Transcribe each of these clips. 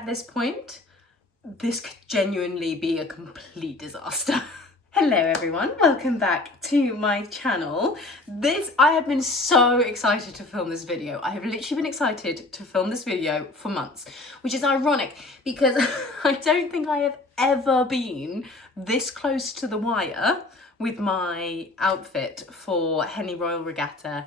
at this point, this could genuinely be a complete disaster. Hello everyone, welcome back to my channel. I have been so excited to film this video. I have literally been excited to film this video for months, which is ironic because I don't think I have ever been this close to the wire with my outfit for Henley Royal Regatta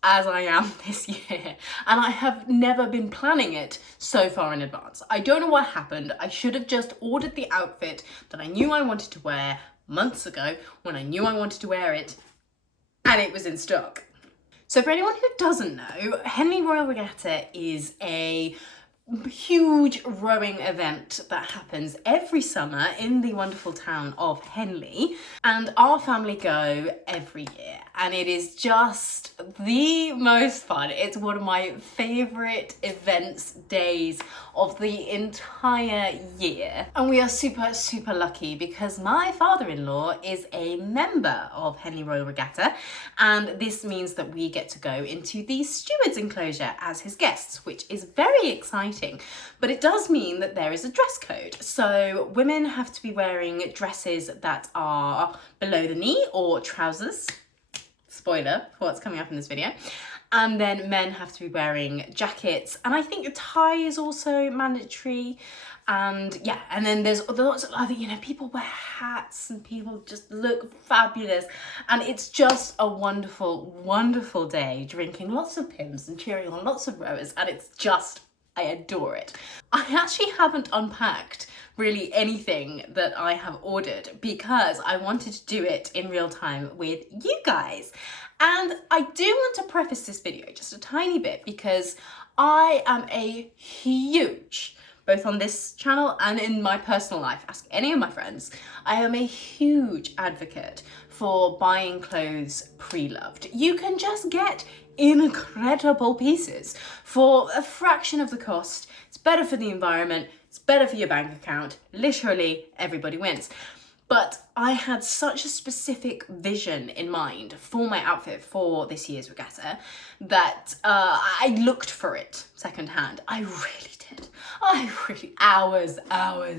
as I am this year, and I have never been planning it so far in advance. I don't know what happened. I should have just ordered the outfit that I knew I wanted to wear months ago when I knew I wanted to wear it and it was in stock. So for anyone who doesn't know, Henley Royal Regatta is a huge rowing event that happens every summer in the wonderful town of Henley, and our family go every year, and it is just the most fun. It's one of my favourite events days of the entire year, and we are super lucky because my father-in-law is a member of Henley Royal Regatta, and this means that we get to go into the steward's enclosure as his guests, which is very exciting. But it does mean that there is a dress code. So women have to be wearing dresses that are below the knee or trousers. Spoiler for what's coming up in this video. And then men have to be wearing jackets. And I think a tie is also mandatory. And yeah, and then there's lots of other, people wear hats and people just look fabulous. And it's just a wonderful day, drinking lots of Pimm's and cheering on lots of rowers. And it's just, I adore it. I actually haven't unpacked really anything that I have ordered because I wanted to do it in real time with you guys. And I do want to preface this video just a tiny bit because I am a huge, both on this channel and in my personal life, ask any of my friends, I am a huge advocate for buying clothes pre-loved. You can just get incredible pieces for a fraction of the cost. It's better for the environment, it's better for your bank account, literally everybody wins. But I had such a specific vision in mind for my outfit for this year's regatta that I looked for it secondhand. I really did. Hours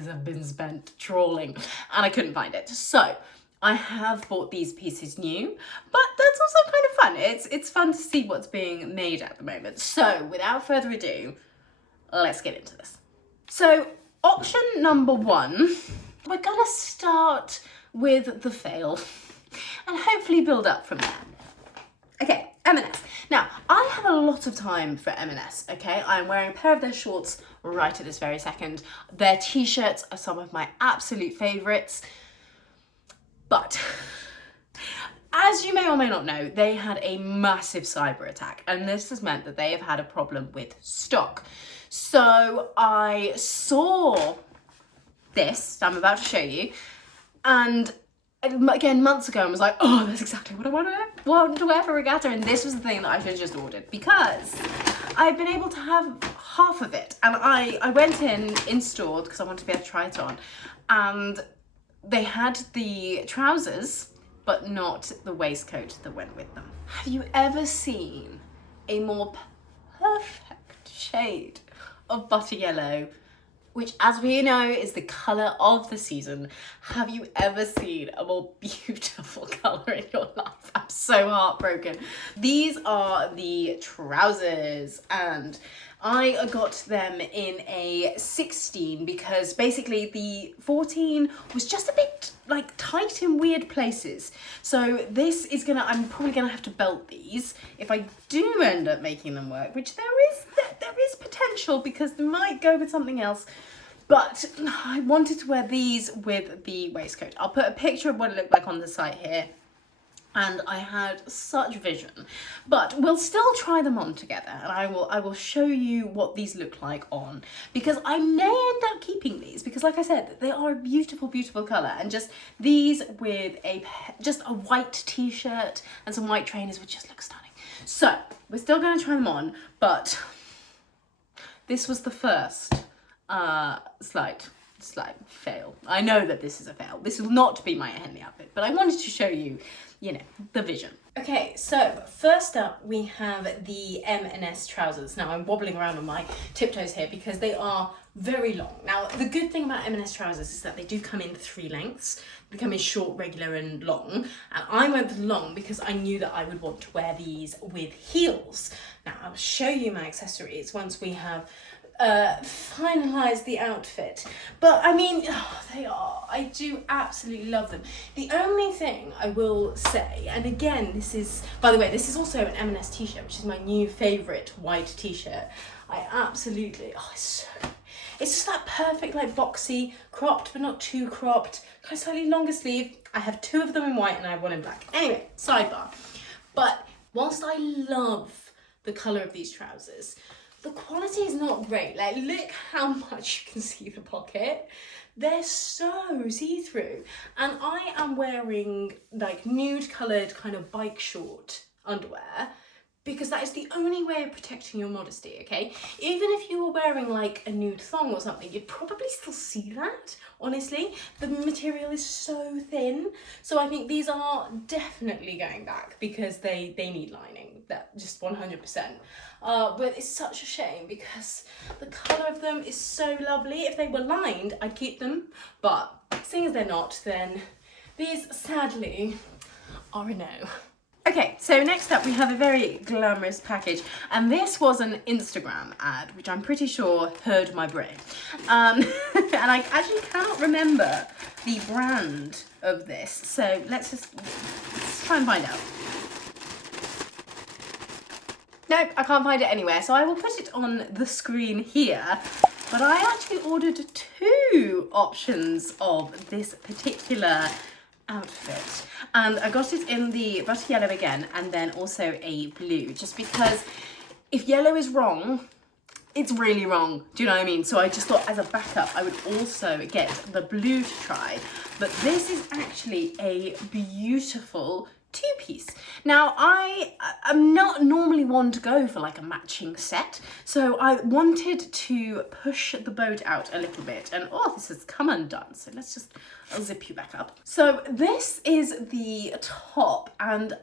have been spent trawling and I couldn't find it. So I have bought these pieces new, but that's also kind of fun. It's fun to see what's being made at the moment. So without further ado, let's get into this. So option number one, we're gonna start with the fail and hopefully build up from there. Okay, M&S. Now, I have a lot of time for M&S, okay? I'm wearing a pair of their shorts right at this very second. Their t-shirts are some of my absolute favorites. But as you may or may not know, they had a massive cyber attack, and this has meant that they have had a problem with stock. So I saw this I'm about to show you, and again months ago I was like, oh, that's exactly what I want to wear for regatta, and this was the thing that I should have just ordered because I've been able to have half of it. And I went in store because I wanted to be able to try it on, and they had the trousers, but not the waistcoat that went with them. Have you ever seen a more perfect shade of butter yellow, which, as we know, is the colour of the season? Have you ever seen a more beautiful colour in your life? I'm so heartbroken. These are the trousers, and I got them in a 16 because basically the 14 was just a bit like tight in weird places. So this is I'm probably gonna have to belt these if I do end up making them work, which there is potential because they might go with something else. But I wanted to wear these with the waistcoat. I'll put a picture of what it looked like on the site here. And I had such vision, but we'll still try them on together, and I will show you what these look like on, because I may end up keeping these because, like I said, they are a beautiful colour, and just these with just a white t-shirt and some white trainers would just look stunning. So we're still going to try them on, but this was the first slight It's like, fail. I know that this is a fail. This will not be my Henley outfit, but I wanted to show you, you know, the vision. Okay, so first up we have the M&S trousers. Now I'm wobbling around on my tiptoes here because they are very long. Now the good thing about M&S trousers is that they do come in 3 lengths. They come in short, regular and long. And I went for long because I knew that I would want to wear these with heels. Now I'll show you my accessories once we have finalize the outfit, but I mean, I do absolutely love them. The only thing I will say, and again, this is, by the way, this is also an M&S t-shirt, which is my new favorite white t-shirt. I absolutely, it's just that perfect, like boxy, cropped but not too cropped, kind of slightly longer sleeve. I have 2 of them in white and I have 1 in black. Anyway, sidebar. But whilst I love the colour of these trousers, the quality is not great. Like, look how much you can see the pocket. They're so see-through. And I am wearing like nude coloured kind of bike short underwear because that is the only way of protecting your modesty, okay? Even if you were wearing like a nude thong or something, you'd probably still see that, honestly. The material is so thin. So I think these are definitely going back because they need lining, that just 100%. But it's such a shame because the colour of them is so lovely. If they were lined, I'd keep them. But seeing as they're not, then these sadly are a no. Okay, so next up we have a very glamorous package, and this was an Instagram ad, which I'm pretty sure heard my brain. And I actually cannot remember the brand of this, so let's try and find out. Nope, I can't find it anywhere, so I will put it on the screen here. But I actually ordered 2 options of this particular outfit, and I got it in the butter yellow again, and then also a blue, just because if yellow is wrong, it's really wrong. Do you know what I mean? So I just thought as a backup I would also get the blue to try. But this is actually a beautiful 2-piece. Now I'm not normally one to go for like a matching set, so I wanted to push the boat out a little bit, and this has come undone, so I'll zip you back up. So this is the top, and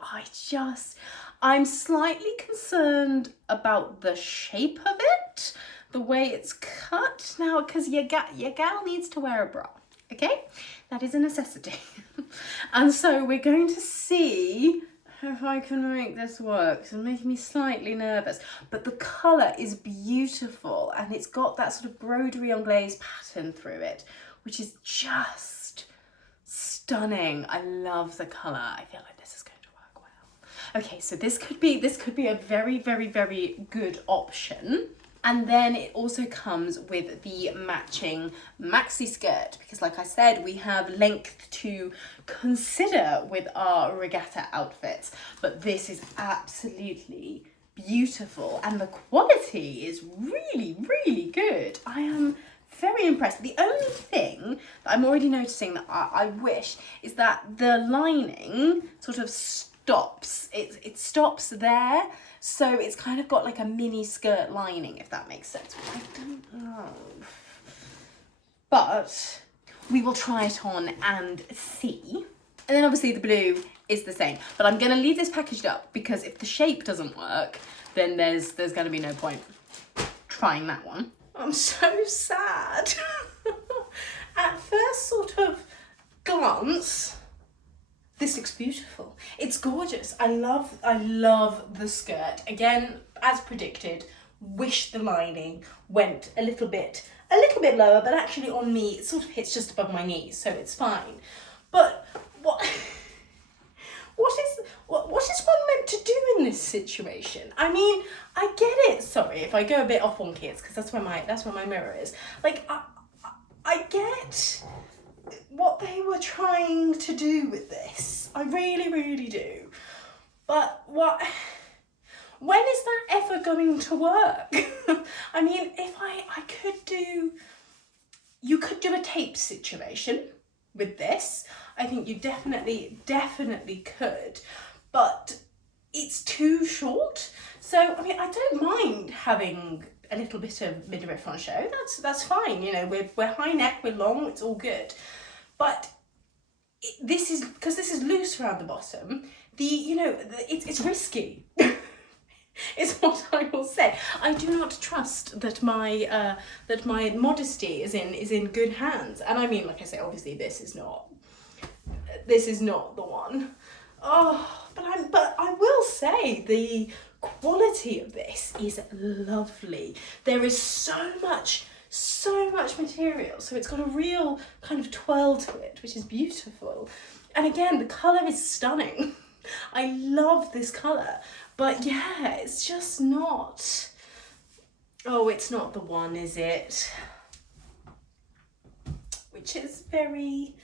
I'm slightly concerned about the shape of it, the way it's cut now, because your gal needs to wear a bra. Okay, that is a necessity. And so we're going to see if I can make this work. It's making me slightly nervous, but the colour is beautiful, and it's got that sort of broderie anglaise pattern through it, which is just stunning. I love the colour. I feel like this is going to work well. Okay, so this could be a very, very, very good option. And then it also comes with the matching maxi skirt, because like I said, we have length to consider with our regatta outfits, but this is absolutely beautiful and the quality is really, really good. I am very impressed. The only thing that I'm already noticing that I wish is that the lining sort of stops. It stops there. So it's kind of got like a mini skirt lining, if that makes sense. I don't know. But we will try it on and see. And then obviously the blue is the same. But I'm going to leave this packaged up because if the shape doesn't work, then there's going to be no point trying that one. I'm so sad. At first sort of glance, this looks beautiful. It's gorgeous. I love the skirt. Again, as predicted, wish the lining went a little bit lower, but actually on me it sort of hits just above my knees, so it's fine. But what is one meant to do in this situation? I mean, I get it. Sorry if I go a bit off on kids, because that's where my mirror is. Like I get what they were trying to do with this. I really, really do. But when is that ever going to work? I mean, if you could do a tape situation with this. I think you definitely could, but it's too short. So, I mean, I don't mind having a little bit of midriff on show, that's fine. You know, we're high neck, we're long, it's all good. But this is, because this is loose around the bottom, it's risky. Is what I will say. I do not trust that my modesty is in good hands. And I mean, like I say, obviously this is not the one. Oh, but I will say the quality of this is lovely. There is so much material, so it's got a real kind of twirl to it, which is beautiful. And again, the colour is stunning. I love this colour, but yeah, it's just not, oh, it's not the one, is it? Which is very,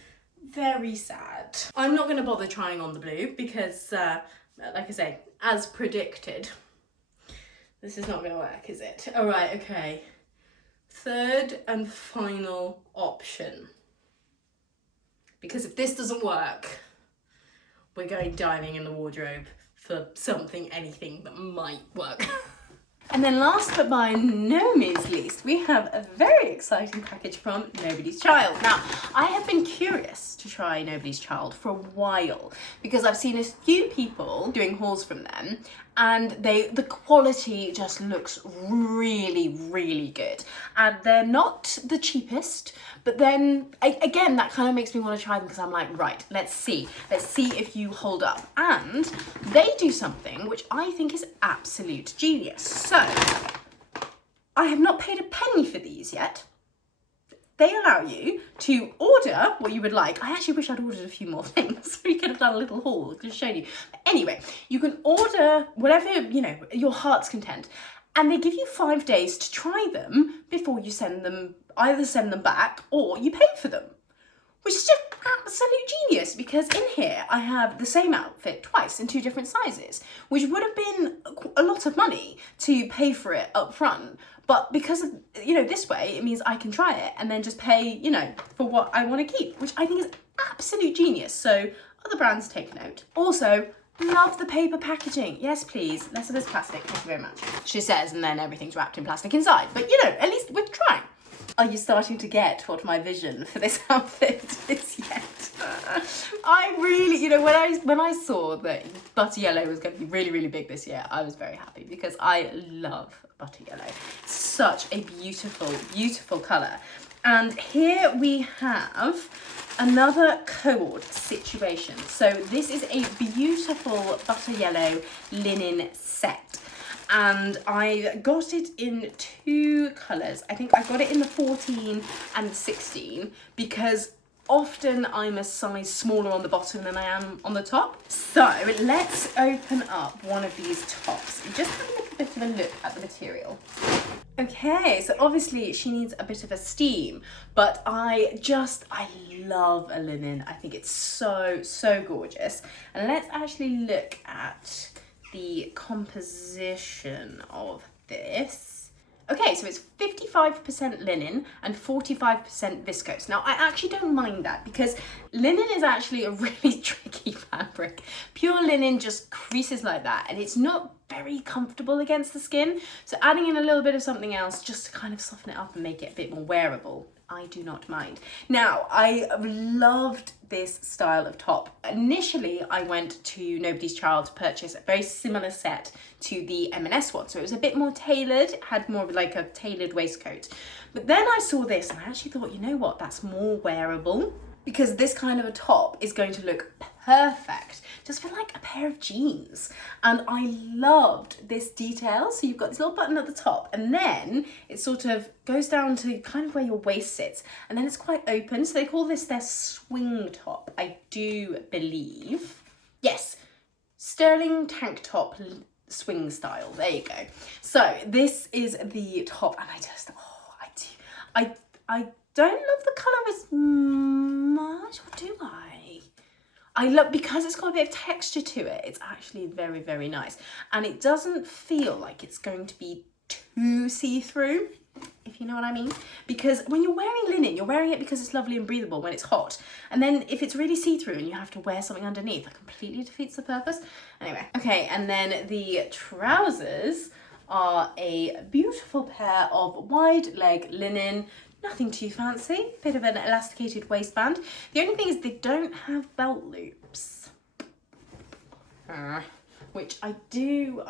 very sad. I'm not going to bother trying on the blue because, like I say, as predicted, this is not going to work, is it? All right, okay. Third and final option. Because if this doesn't work, we're going diving in the wardrobe for anything that might work. And then last but by no means least, we have a very exciting package from Nobody's Child. Now, I have been curious to try Nobody's Child for a while because I've seen a few people doing hauls from them, and the quality just looks really, really good. And they're not the cheapest, but then again, that kind of makes me want to try them because I'm like, right, let's see if you hold up. And they do something which I think is absolute genius. So I have not paid a penny for these yet. They allow you to order what you would like. I actually wish I'd ordered a few more things. We could have done a little haul, just showed you. But anyway, you can order whatever, your heart's content. And they give you 5 days to try them before you either send them back or you pay for them. Which is just absolute genius, because in here I have the same outfit twice in 2 different sizes, which would have been a lot of money to pay for it up front. But because of, this way, it means I can try it and then just pay, for what I want to keep, which I think is absolute genius. So other brands take note. Also, love the paper packaging. Yes, please. Less of this plastic. Thank you very much. She says, and then everything's wrapped in plastic inside. But, at least we're trying. Are you starting to get what my vision for this outfit is yet? I really, when I saw that butter yellow was going to be really, really big this year, I was very happy because I love butter yellow. Such a beautiful, beautiful colour. And here we have another cord situation. So this is a beautiful butter yellow linen set. And I got it in 2 colours. I think I got it in the 14 and the 16 because often I'm a size smaller on the bottom than I am on the top. So let's open up one of these tops and just have a little bit of a look at the material. Okay, so obviously she needs a bit of a steam, but I love a linen. I think it's so, so gorgeous. And let's actually look at the composition of this. Okay, so it's 55% linen and 45% viscose. Now, I actually don't mind that because linen is actually a really tricky fabric. Pure linen just creases like that and it's not very comfortable against the skin. So adding in a little bit of something else just to kind of soften it up and make it a bit more wearable, I do not mind. Now, I loved this style of top. Initially, I went to Nobody's Child to purchase a very similar set to the M&S one. So it was a bit more tailored, it had more of like a tailored waistcoat. But then I saw this and I actually thought, you know what, that's more wearable because this kind of a top is going to look perfect just for like a pair of jeans. And I loved this detail. So you've got this little button at the top and then it sort of goes down to kind of where your waist sits and then it's quite open. So they call this their swing top, I do believe. Yes, sterling tank top swing style. There you go. So this is the top and I don't love the colour as much, or do I? I love, because it's got a bit of texture to it, it's actually very, very nice. And it doesn't feel like it's going to be too see-through, if you know what I mean. Because when you're wearing linen, you're wearing it because it's lovely and breathable when it's hot. And then if it's really see-through and you have to wear something underneath, that completely defeats the purpose. Anyway, okay, and then the trousers are a beautiful pair of wide leg linen, nothing too fancy, bit of an elasticated waistband. The only thing is they don't have belt loops, which I do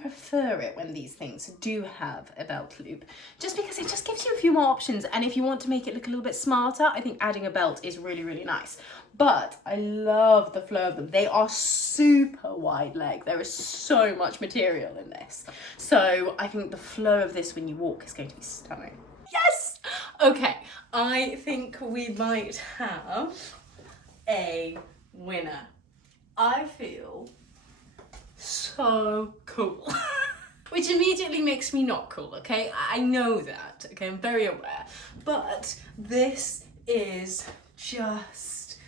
prefer it when these things do have a belt loop, just because it just gives you a few more options. And if you want to make it look a little bit smarter, I think adding a belt is really, really nice. But I love the flow of them. They are super wide leg. There is so much material in this. So I think the flow of this when you walk is going to be stunning. Yes! Okay, I think we might have a winner. I feel so cool. Which immediately makes me not cool, okay? I know that, okay? I'm very aware. But this is just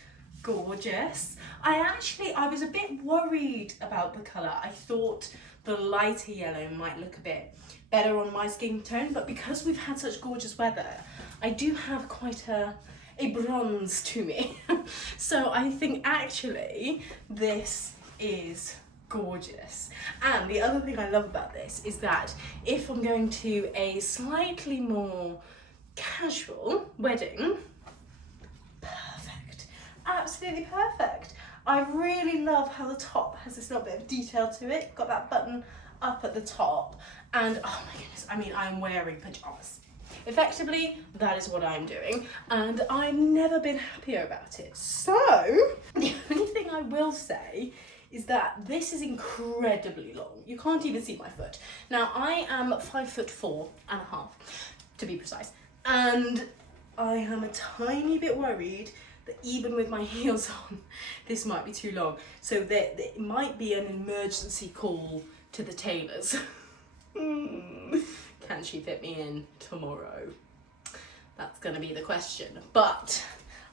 gorgeous. I was a bit worried about the colour. I thought the lighter yellow might look a bit better on my skin tone, but because we've had such gorgeous weather, I do have quite a bronze to me. So I think actually this is gorgeous. And the other thing I love about this is that if I'm going to a slightly more casual wedding, perfect, absolutely perfect. I really love how the top has this little bit of detail to it. Got that button up at the top, and oh my goodness, I mean, I'm wearing pajamas. Effectively, that is what I'm doing, and I've never been happier about it. So, the only thing I will say is that this is incredibly long. You can't even see my foot. Now, I am 5'4.5", to be precise, and I am a tiny bit worried that even with my heels on, this might be too long. So that it might be an emergency call to the tailors. Can she fit me in tomorrow? That's gonna be the question. But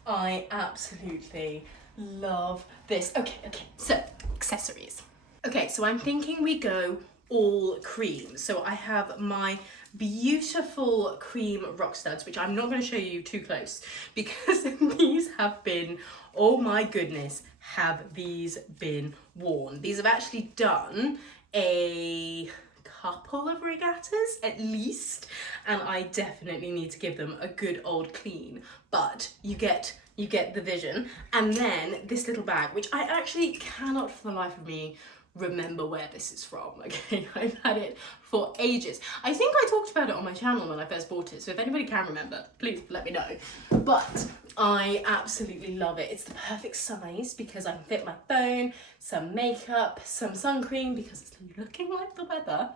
I absolutely love this. Okay, so accessories. Okay, so I'm thinking we go all cream. So I have my beautiful cream rock studs, which I'm not going to show you too close because these have been, oh my goodness, have these been worn. These have actually done a couple of regattas at least, and I definitely need to give them a good old clean, but you get the vision. And then this little bag, which I actually cannot for the life of me remember where this is from. Okay, I've had it for ages. I think I talked about it on my channel when I first bought it, so if anybody can remember, please let me know. But I absolutely love it. It's the perfect size because I can fit my phone, some makeup, some sun cream, because it's looking like the weather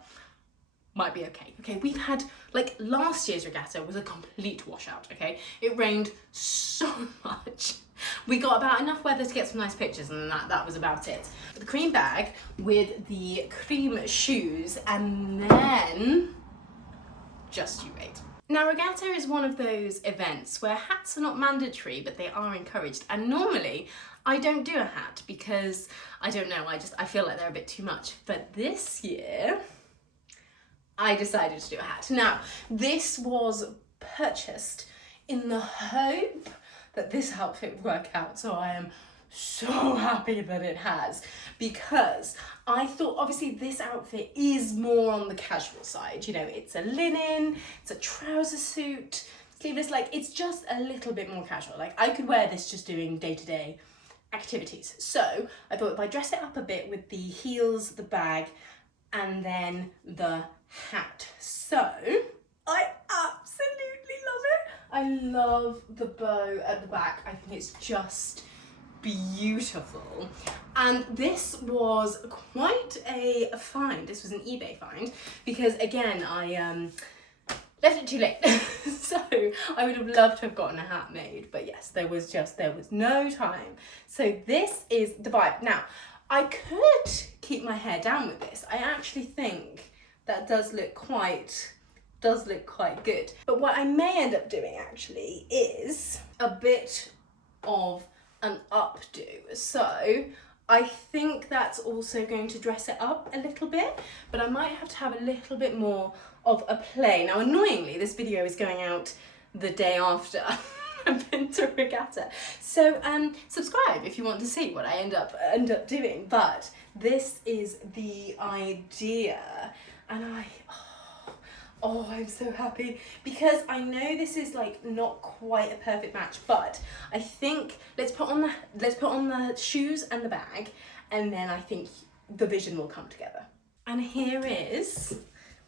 might be okay. Okay, we've had, like, last year's regatta was a complete washout, okay? It rained so much. We got about enough weather to get some nice pictures, and that was about it. The cream bag with the cream shoes, and then just you wait. Now, regatta is one of those events where hats are not mandatory, but they are encouraged. And normally I don't do a hat because I don't know, I feel like they're a bit too much. But this year I decided to do a hat. Now, this was purchased in the hope that this outfit would work out, so I am so happy that it has, because I thought obviously this outfit is more on the casual side. You know, it's a linen, it's a trouser suit, sleeveless, like it's just a little bit more casual. Like I could wear this just doing day-to-day activities. So I thought if I dress it up a bit with the heels, the bag, and then the hat. So I absolutely love it. I love the bow at the back. I think it's just beautiful. And this was quite a find. This was an eBay find because again, I left it too late. So I would have loved to have gotten a hat made, but yes, there was no time. So this is the vibe. Now, I could keep my hair down with this. I actually think that does look quite good. But what I may end up doing actually is a bit of an updo. So I think that's also going to dress it up a little bit, but I might have to have a little bit more of a play. Now, annoyingly, this video is going out the day after I've been to regatta. So subscribe if you want to see what I end up doing. But this is the idea. And I'm so happy because I know this is like not quite a perfect match, but I think let's put on the shoes and the bag, and then I think the vision will come together. And here is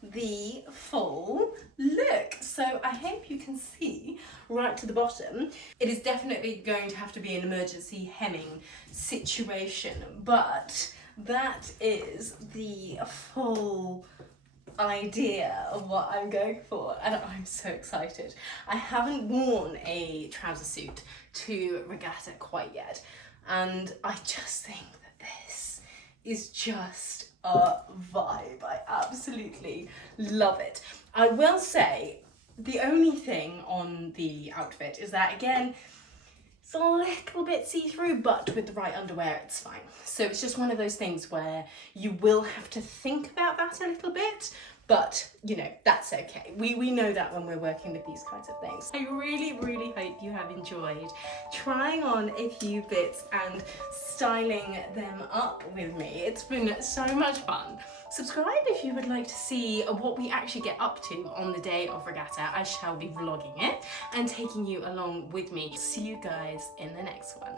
the full look. So I hope you can see right to the bottom. It is definitely going to have to be an emergency hemming situation, but that is the full idea of what I'm going for, and I'm so excited. I haven't worn a trouser suit to regatta quite yet, and I just think that this is just a vibe. I absolutely love it. I will say the only thing on the outfit is that, again, it's a little bit see-through, but with the right underwear it's fine. So it's just one of those things where you will have to think about that a little bit, but you know, that's okay. We know that when we're working with these kinds of things. I really hope you have enjoyed trying on a few bits and styling them up with me. It's been so much fun. Subscribe if you would like to see what we actually get up to on the day of regatta. I shall be vlogging it and taking you along with me. See you guys in the next one.